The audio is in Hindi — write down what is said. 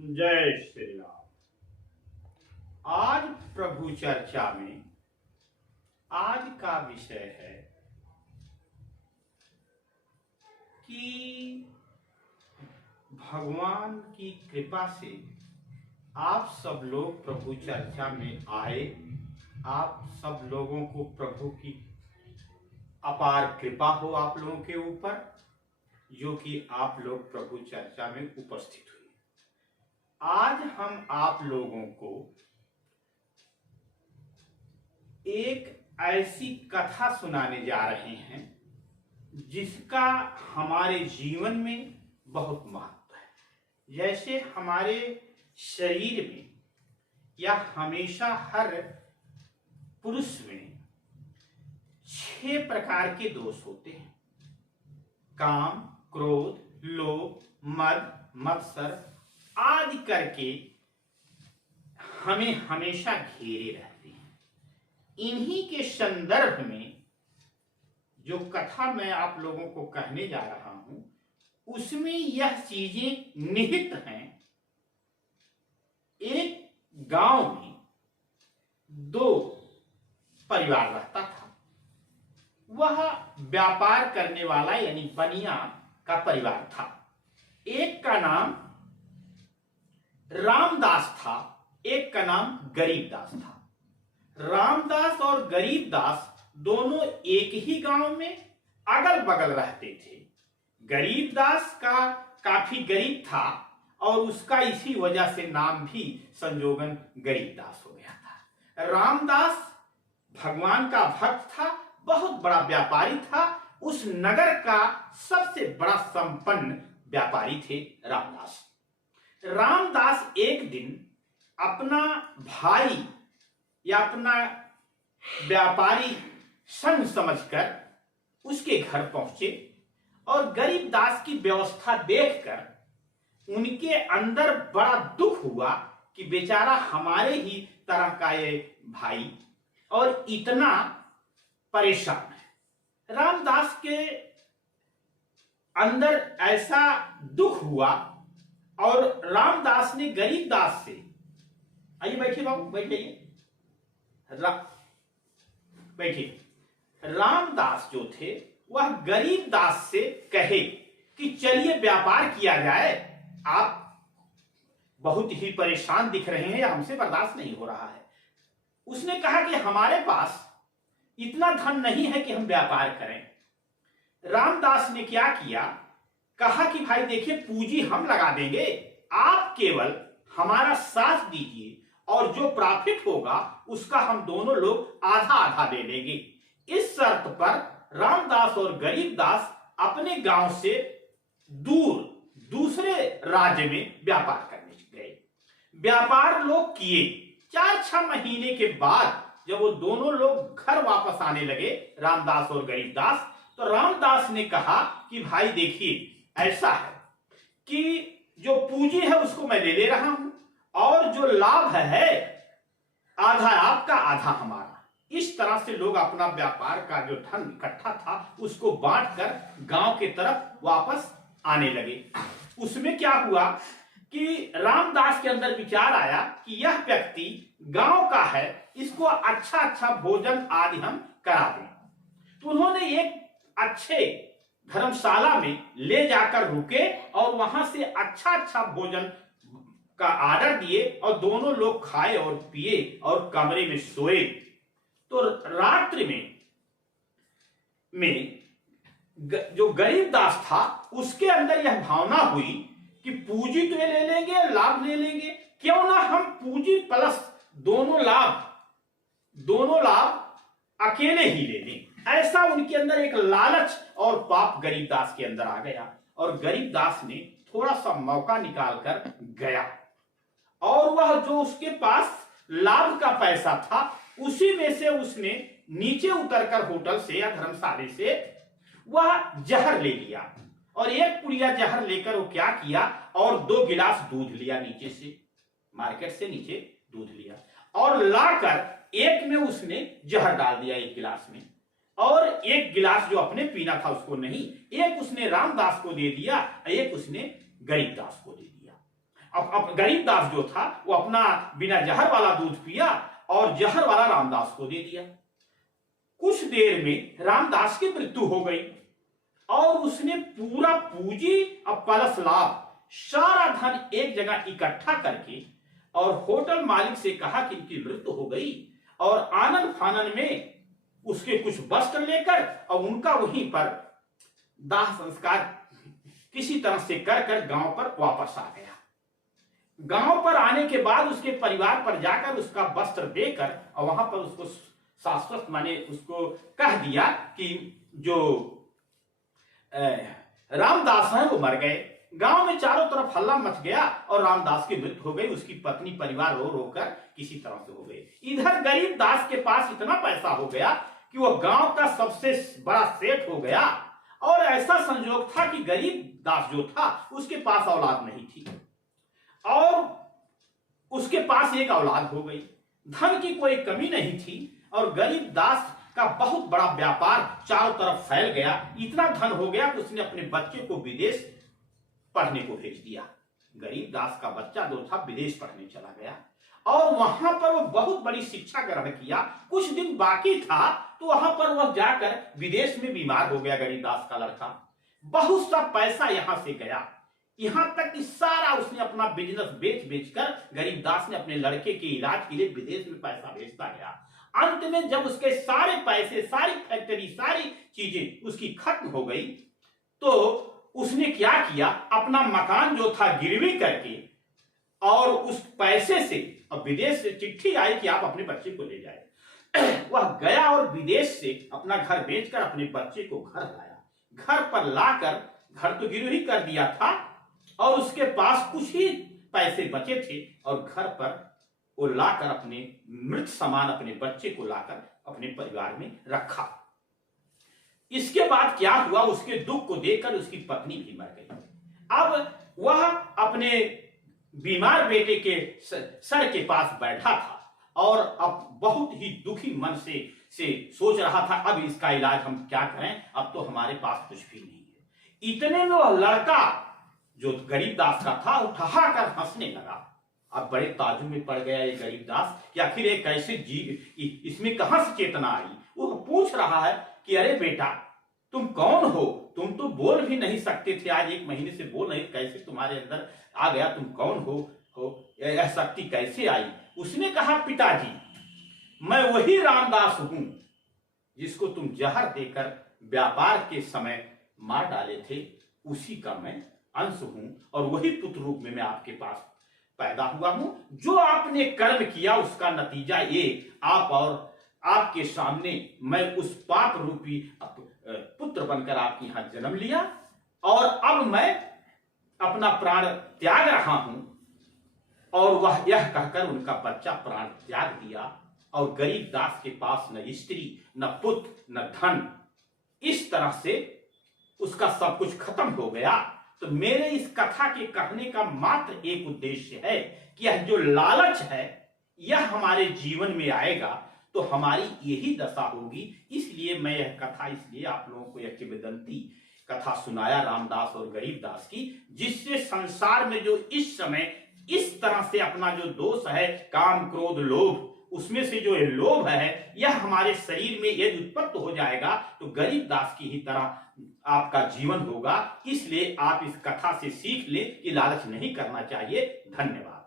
जय श्री राम। आज प्रभु चर्चा में आज का विषय है कि भगवान की कृपा से आप सब लोग प्रभु चर्चा में आए। आप सब लोगों को प्रभु की अपार कृपा हो आप लोगों के ऊपर, जो कि आप लोग प्रभु चर्चा में उपस्थित हुए। आज हम आप लोगों को एक ऐसी कथा सुनाने जा रहे हैं जिसका हमारे जीवन में बहुत महत्व है। जैसे हमारे शरीर में या हमेशा हर पुरुष में 6 प्रकार के दोष होते हैं। काम, क्रोध, लोभ, मद, मत्सर आदि करके हमें हमेशा घेरे रहते हैं। इन्हीं के संदर्भ में जो कथा मैं आप लोगों को कहने जा रहा हूं, उसमें यह चीजें निहित हैं। एक गांव में 2 परिवार रहता था। वह व्यापार करने वाला यानी बनिया का परिवार था। एक का नाम रामदास था, एक का नाम गरीबदास था। रामदास और गरीबदास दोनों एक ही गांव में अगल बगल रहते थे। गरीबदास का काफी गरीब था और उसका इसी वजह से नाम भी संजोगन गरीबदास हो गया था। रामदास भगवान का भक्त था, बहुत बड़ा व्यापारी था। उस नगर का सबसे बड़ा संपन्न व्यापारी थे रामदास। रामदास एक दिन अपना भाई या अपना व्यापारी संग समझकर उसके घर पहुंचे और गरीबदास की व्यवस्था देखकर उनके अंदर बड़ा दुख हुआ कि बेचारा हमारे ही तरह का ये भाई और इतना परेशान है। रामदास के अंदर ऐसा दुख हुआ और रामदास ने गरीबदास से, आइए बैठिए बाबू, बैठिए, बैठिए। रामदास जो थे वह गरीबदास से कहे कि चलिए व्यापार किया जाए, आप बहुत ही परेशान दिख रहे हैं, हमसे बर्दाश्त नहीं हो रहा है। उसने कहा कि हमारे पास इतना धन नहीं है कि हम व्यापार करें। रामदास ने क्या किया, कहा कि भाई देखिए पूंजी हम लगा देंगे, आप केवल हमारा साथ दीजिए और जो प्रॉफिट होगा उसका हम दोनों लोग आधा आधा ले लेंगे। इस शर्त पर रामदास और गरीबदास अपने गांव से दूर दूसरे राज्य में व्यापार करने गए। व्यापार लोग किए। 4-6 महीने के बाद जब वो दोनों लोग घर वापस आने लगे, रामदास और गरीबदास, तो रामदास ने कहा कि भाई देखिए ऐसा है कि जो पूंजी है उसको मैं ले रहा हूं और जो लाभ है आधा आपका आधा हमारा। इस तरह से लोग अपना व्यापार का जो धन इकट्ठा था उसको बांटकर गांव के तरफ वापस आने लगे। उसमें क्या हुआ कि रामदास के अंदर विचार आया कि यह व्यक्ति गांव का है, इसको अच्छा अच्छा भोजन आदि हम करा दें। तो उन्होंने एक अच्छे धर्मशाला में ले जाकर रुके और वहां से अच्छा अच्छा भोजन का आर्डर दिए और दोनों लोग खाए और पिए और कमरे में सोए। तो रात्रि में जो गरीबदास था उसके अंदर यह भावना हुई कि पूंजी तो ले लेंगे, लाभ ले लेंगे, क्यों ना हम पूंजी प्लस दोनों लाभ अकेले ही ले लें। ऐसा उनके अंदर एक लालच और पाप गरीबदास के अंदर आ गया और गरीबदास ने थोड़ा सा मौका निकालकर गया और वह जो उसके पास लाभ का पैसा था उसी में से उसने नीचे उतरकर होटल से या धर्मशाले से वह जहर ले लिया और एक पुड़िया जहर लेकर वो क्या किया और 2 गिलास दूध लिया, नीचे से मार्केट से नीचे दूध लिया और लाकर एक में उसने जहर डाल दिया एक गिलास में और एक गिलास जो अपने पीना था उसको नहीं, एक उसने रामदास को दे दिया, एक उसने गरीबदास को दे दिया। अब गरीबदास जो था वो अपना बिना जहर वाला दूध पिया और जहर वाला रामदास को दे दिया। कुछ देर में रामदास की मृत्यु हो गई और उसने पूरा पूंजी और प्लस लाभ सारा धन एक जगह इकट्ठा करके और होटल मालिक से कहा कि इनकी मृत्यु हो गई, और आनंद फानन में उसके कुछ वस्त्र लेकर और उनका वहीं पर दाह संस्कार किसी तरह से कर कर गांव पर वापस आ गया। गांव पर आने के बाद उसके परिवार पर जाकर उसका वस्त्र देकर और वहां पर उसको शाश्वत माने उसको कह दिया कि जो रामदास हैं वो मर गए। गांव में चारों तरफ हल्ला मच गया और रामदास की मृत्यु हो गई। उसकी पत्नी परिवार रो रो कर किसी तरह से हो गए। इधर गरीबदास के पास इतना पैसा हो गया कि वो गांव का सबसे बड़ा सेठ हो गया, और ऐसा संयोग था कि गरीबदास जो था उसके पास औलाद नहीं थी और उसके पास एक औलाद हो गई। धन की कोई कमी नहीं थी और गरीबदास का बहुत बड़ा व्यापार चारों तरफ फैल गया। इतना धन हो गया कि उसने अपने बच्चे को विदेश पढ़ने को भेज दिया। गरीबदास का बच्चा जो था विदेश पढ़ने चला गया और वहां पर वो बहुत बड़ी शिक्षा ग्रहण किया। कुछ दिन बाकी था तो वहां पर वह जाकर विदेश में बीमार हो गया। गरीबदास का लड़का बहुत सा पैसा यहां से गया, यहां तक कि सारा उसने अपना बिजनेस बेच बेचकर गरीबदास ने अपने लड़के के इलाज के लिए विदेश में पैसा भेजता गया। अंत में जब उसके सारे पैसे, सारी फैक्ट्री, सारी चीजें उसकी खत्म हो गई तो उसने क्या किया, अपना मकान जो था गिरवी करके और उस पैसे से, अब विदेश से चिट्ठी आई कि आप अपने बच्चे को ले जाए, वह गया और विदेश से अपना घर बेचकर अपने बच्चे को घर लाया। घर पर लाकर, घर तो गिरवी कर दिया था और उसके पास कुछ ही पैसे बचे थे और घर पर वो लाकर अपने मृत समान अपने बच्चे को लाकर अपने परिवार में रखा। इसके बाद क्या हुआ, उसके दुख को देखकर उसकी पत्नी भी मर गई। अब वह अपने बीमार बेटे के सर के पास बैठा था और अब बहुत ही दुखी मन से सोच रहा था अब इसका इलाज हम क्या करें, अब तो हमारे पास कुछ भी नहीं है। इतने में वह लड़का जो गरीबदास का था वो ठहाकर हंसने लगा। अब बड़े ताजुब में पड़ गया ये गरीबदास कि आखिर एक कैसे जीव, इसमें कहां से चेतना आई। वो पूछ रहा है कि अरे बेटा तुम कौन हो, तुम तो बोल भी नहीं सकते थे, आज 1 महीने से बोल नहीं, कैसे तुम्हारे अंदर आ गया, तुम कौन हो यह शक्ति कैसे आई। उसने कहा पिताजी मैं वही रामदास हूं जिसको तुम जहर देकर व्यापार के समय मार डाले थे, उसी का मैं अंश हूं और वही पुत्र रूप में मैं आपके पास पैदा हुआ हूं। जो आपने कर्म किया उसका नतीजा ये, आप और आपके सामने मैं उस पाप रूपी पुत्र बनकर आपके यहां जन्म लिया और अब मैं अपना प्राण त्याग रहा हूं। और वह यह कहकर उनका बच्चा प्राण त्याग दिया और गरीबदास के पास न स्त्री न पुत्र न धन, इस तरह से उसका सब कुछ खत्म हो गया। तो मेरे इस कथा के कहने का मात्र एक उद्देश्य है कि यह जो लालच है यह हमारे जीवन में आएगा तो हमारी यही दशा होगी। इसलिए मैं यह कथा इसलिए आप लोगों को यह किंवदंती कथा सुनाया रामदास और गरीबदास की, जिससे संसार में जो इस समय इस तरह से अपना जो दोष है काम क्रोध लोभ, उसमें से जो लोभ है यह हमारे शरीर में यदि उत्पत्त हो जाएगा तो गरीबदास की ही तरह आपका जीवन होगा। इसलिए आप इस कथा से सीख लें कि लालच नहीं करना चाहिए। धन्यवाद।